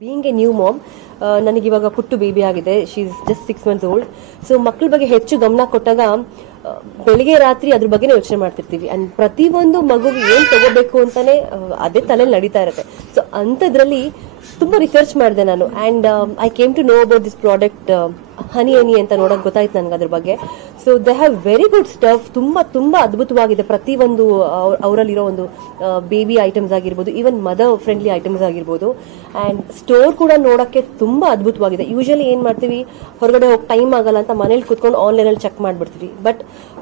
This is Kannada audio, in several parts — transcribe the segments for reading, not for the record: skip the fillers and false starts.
Being a new mom, ನನಗೆ ಇವಾಗ ಪುಟ್ಟು ಬೇಬಿ ಆಗಿದೆ. She is just 6 months old. So ಮಕ್ಕಳ ಬಗ್ಗೆ ಹೆಚ್ಚು ಗಮನ ಕೊಟ್ಟಾಗ ಬೆಳಿಗ್ಗೆ ರಾತ್ರಿ ಅದ್ರ ಬಗ್ಗೆನೇ ಯೋಚನೆ ಮಾಡ್ತಿರ್ತೀವಿ. ಅಂಡ್ ಪ್ರತಿಯೊಂದು ಮಗುಗೆ ಏನ್ ತಗೋಬೇಕು ಅಂತಾನೆ ಅದೇ ತಲೆಯಲ್ಲಿ ನಡೀತಾ ಇರುತ್ತೆ. ಸೊ ಅಂಥದ್ರಲ್ಲಿ ತುಂಬಾ ರಿಸರ್ಚ್ ಮಾಡಿದೆ ನಾನು. And I came to know about this product Honey Honey ಅಂತ ನೋಡಕ್ ಗೊತ್ತಾಯ್ತು ನನ್ಗೆ ಅದ್ರ ಬಗ್ಗೆ. So they have very good stuff. ತುಂಬಾ ಅದ್ಭುತವಾಗಿದೆ. ಪ್ರತಿಯೊಂದು ಅವರಲ್ಲಿರೋ ಒಂದು ಬೇಬಿ ಐಟಮ್ಸ್ ಆಗಿರ್ಬೋದು, ಈವನ್ ಮದರ್ ಫ್ರೆಂಡ್ಲಿ ಐಟಮ್ಸ್ ಆಗಿರ್ಬೋದು. ಅಂಡ್ ಸ್ಟೋರ್ ಕೂಡ ನೋಡಕ್ಕೆ ತುಂಬಾ ಅದ್ಭುತವಾಗಿದೆ. ಯೂಶಲಿ ಏನ್ ಮಾಡ್ತೀವಿ, ಹೊರಗಡೆ ಹೋಗಿ ಟೈಮ್ ಆಗಲ್ಲ ಅಂತ ಮನೇಲಿ ಕುತ್ಕೊಂಡು ಆನ್ಲೈನ್ ಅಲ್ಲಿ ಚೆಕ್ ಮಾಡ್ಬಿಡ್ತೀವಿ. ಬಟ್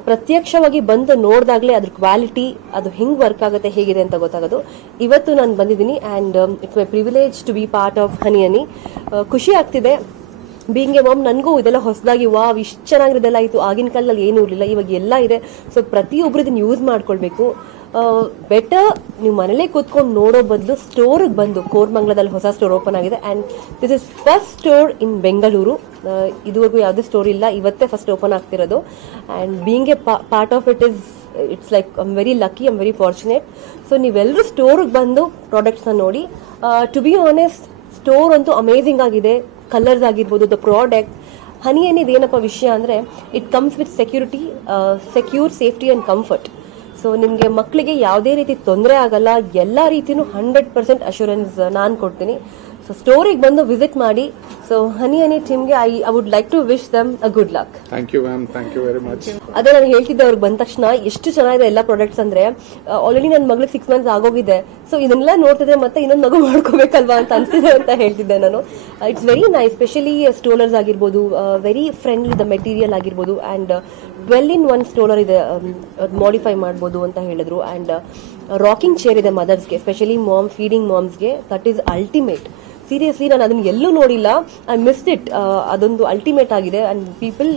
ಪ್ರತ್ಯಕ್ಷವಾಗಿ ಬಂದು ನೋಡಿದಾಗ್ಲೇ ಅದ್ರ ಕ್ವಾಲಿಟಿ, ಅದು ಹೆಂಗ್ ವರ್ಕ್ ಆಗುತ್ತೆ, ಹೇಗಿದೆ ಅಂತ ಗೊತ್ತಾಗೋದು. ಇವತ್ತು ನಾನು ಬಂದಿದ್ದೀನಿ and it's my privilege to be part of Honey Honey. ಖುಷಿ ಆಗ್ತಿದೆ. ಬೀಯಿಂಗ್ ಎ ಮಾಮ್ ನನಗೂ ಇದೆಲ್ಲ ಹೊಸದಾಗಿ ವಾವ್ ಇಷ್ಟು ಚೆನ್ನಾಗಿರೋದೆಲ್ಲ ಆಯಿತು. ಆಗಿನ ಕಾಲದಲ್ಲಿ ಏನೂ ಇರಲಿಲ್ಲ, ಇವಾಗ ಎಲ್ಲ ಇದೆ. ಸೊ ಪ್ರತಿಯೊಬ್ಬರು ಇದನ್ನು ಯೂಸ್ ಮಾಡ್ಕೊಳ್ಬೇಕು. ಬೆಟರ್ ನೀವು ಮನೇಲೇ ಕೂತ್ಕೊಂಡು ನೋಡೋ ಬದಲು ಸ್ಟೋರ್ಗೆ ಬಂದು, ಕೋರಮಂಗಲದಲ್ಲಿ ಹೊಸ ಸ್ಟೋರ್ ಓಪನ್ ಆಗಿದೆ and this is first store in Bengaluru. ಇದುವರೆಗೂ ಯಾವುದೇ ಸ್ಟೋರ್ ಇಲ್ಲ, ಇವತ್ತೇ ಫಸ್ಟ್ ಓಪನ್ ಆಗ್ತಿರೋದು. And being a part of it's like I am very lucky, I am very fortunate. So ನೀವೆಲ್ಲರೂ ಸ್ಟೋರ್ಗೆ ಬಂದು ಪ್ರಾಡಕ್ಟ್ಸ್ನ ನೋಡಿ. ಟು ಬಿ ಆನೆಸ್ಟ್, ಸ್ಟೋರ್ ಅಂತೂ ಅಮೇಝಿಂಗ್ ಆಗಿದೆ. ಕಲರ್ಸ್ ಆಗಿರ್ಬೋದು, ದ ಪ್ರಾಡಕ್ಟ್ ಹನಿ ಹನಿದು ಏನಪ್ಪ ವಿಷಯ ಅಂದರೆ, it comes with security, secure, safety and comfort. So ನಿಮಗೆ ಮಕ್ಕಳಿಗೆ ಯಾವುದೇ ರೀತಿ ತೊಂದರೆ ಆಗಲ್ಲ. ಎಲ್ಲ ರೀತಿಯೂ 100% ಅಶ್ಯೂರೆನ್ಸ್ ನಾನು ಕೊಡ್ತೀನಿ. ಸೊ ಸ್ಟೋರಿಗೆ ಬಂದು ವಿಸಿಟ್ ಮಾಡಿ. ಸೊ ಹನಿ ಹನಿ ಟೀಮ್ಗೆ I would like to wish them a good luck. Thank you ma'am, thank you very much. ಅದೇ ನಾನು ಹೇಳ್ತಿದ್ದೆ ಅವ್ರಿಗೆ ಬಂದ ತಕ್ಷಣ, ಎಷ್ಟು ಚೆನ್ನಾಗಿದೆ ಎಲ್ಲ ಪ್ರಾಡಕ್ಟ್ಸ್ ಅಂದ್ರೆ. ಆಲ್ರೆಡಿ ನನ್ನ ಮಗಳಿಗೆ 6 months ಆಗೋಗಿದೆ. ಸೊ ಇದನ್ನೆಲ್ಲ ನೋಡ್ತಿದ್ರೆ ಮತ್ತೆ ಇನ್ನೊಂದು ಮಗು ಮಾಡ್ಕೋಬೇಕಲ್ವಾ ಅಂತ ಅನ್ಸಿದೆ ಅಂತ ಹೇಳ್ತಿದ್ದೆ ನಾನು. It's very nice, specially strollers ಆಗಿರ್ಬೋದು, ವೆರಿ ಫ್ರೆಂಡ್ಲಿ ದ ಮೆಟೀರಿಯಲ್ ಆಗಿರ್ಬೋದು. ಅಂಡ್ 12-in-1 ಸ್ಟೋಲರ್ ಇದೆ, ಮಾಡಿಫೈ ಮಾಡ್ಬೋದು ಅಂತ ಹೇಳಿದ್ರು. ಅಂಡ್ ರಾಕಿಂಗ್ ಚೇರ್ ಇದೆ ಮದರ್ಸ್ಗೆ, ಸ್ಪೆಷಲಿ ಫೀಡಿಂಗ್ ಮಾಮ್ಸ್ಗೆ. That is ultimate. ಸೀರಿಯಸ್ಲಿ ನಾನು ಅದನ್ನ ಎಲ್ಲೂ ನೋಡಿಲ್ಲ, ಐ ಮಿಸ್ಡ್ ಇಟ್. ಅದೊಂದು ಅಲ್ಟಿಮೇಟ್ ಆಗಿದೆ. ಅಂಡ್ ಪೀಪಲ್,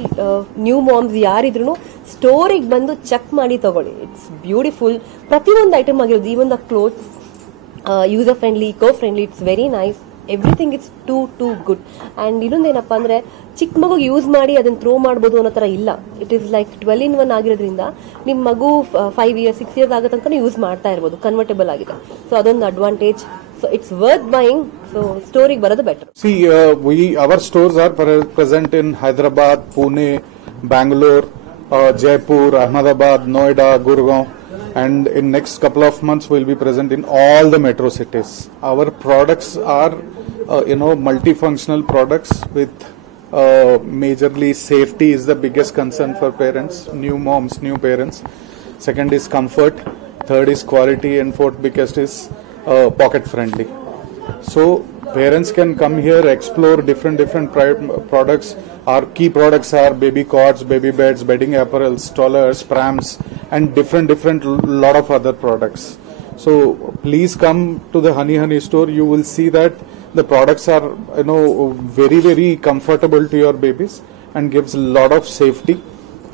ನ್ಯೂ ಮಾಮ್ಸ್ ಯಾರಿದ್ರು ಸ್ಟೋರಿಗೆ ಬಂದು ಚೆಕ್ ಮಾಡಿ ತಗೊಳ್ಳಿ. It's beautiful. ಪ್ರತಿಯೊಂದು ಐಟಮ್ ಆಗಿರೋದು, even the clothes, user friendly, eco friendly. It's very nice. Everything it's too good. And ಇನ್ನೊಂದೇನಪ್ಪ ಅಂದ್ರೆ, ಚಿಕ್ಕ ಮಗುಗೆ ಯೂಸ್ ಮಾಡಿ ಅದನ್ನ ಥ್ರೋ ಮಾಡ್ಬೋದು ಅನ್ನೋ ಥರ ಇಲ್ಲ. ಇಟ್ ಈಸ್ ಲೈಕ್ 12-in-1 ಆಗಿರೋದ್ರಿಂದ ನಿಮ್ಮ ಮಗು 5 years 6 years ಆಗೋ ತನಕ ಯೂಸ್ ಮಾಡ್ತಾ ಇರ್ಬೋದು. ಕನ್ವರ್ಟೇಬಲ್ ಆಗಿದೆ. ಸೊ ಅದೊಂದು advantage. So it's worth buying. So story baradu better. See, our stores are present in Hyderabad, Pune, Bangalore, Jaipur, Ahmedabad, Noida, Gurgaon, and in next couple of months we'll be present in all the metro cities. Our products are multifunctional products with majorly safety is the biggest concern for parents, new moms, new parents. Second is comfort, third is quality, and fourth biggest is pocket friendly. So parents can come here, explore different products. Our key products are baby cots, baby beds, bedding apparel, strollers, prams, and different lot of other products. So please come to the Honey Honey store. You will see that the products are very comfortable to your babies and gives a lot of safety,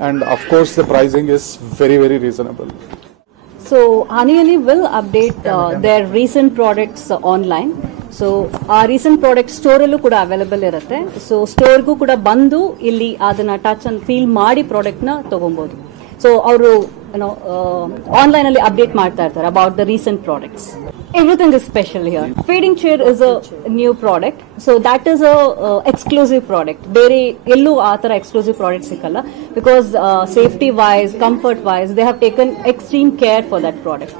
and of course the pricing is very reasonable. So Honey Honey will update their recent products online. So ಆ recent products ಸ್ಟೋರ್ ಅಲ್ಲೂ ಕೂಡ ಅವೈಲೇಬಲ್ ಇರುತ್ತೆ. ಸೊ ಸ್ಟೋರ್ಗೂ ಕೂಡ ಬಂದು ಇಲ್ಲಿ ಅದನ್ನ ಟಚ್ ಅಂಡ್ ಫೀಲ್ ಮಾಡಿ ಪ್ರಾಡಕ್ಟ್ ನ ತಗೊಬಹುದು. ಸೊ ಅವರು ಆನ್ಲೈನ್ ಅಲ್ಲಿ ಅಪ್ಡೇಟ್ ಮಾಡ್ತಾ ಇರ್ತಾರೆ about the recent products. Everything is special here. Feeding chair is a new product, so that is a exclusive product. ಬೇರೆ ಎಲ್ಲೂ ಆ ತರ ಎಕ್ಸ್ಕ್ಲೂಸಿವ್ ಪ್ರಾಡಕ್ಟ್ ಸಿಕ್ಕಲ್ಲ, because safety wise, comfort wise, they have taken extreme care for that product.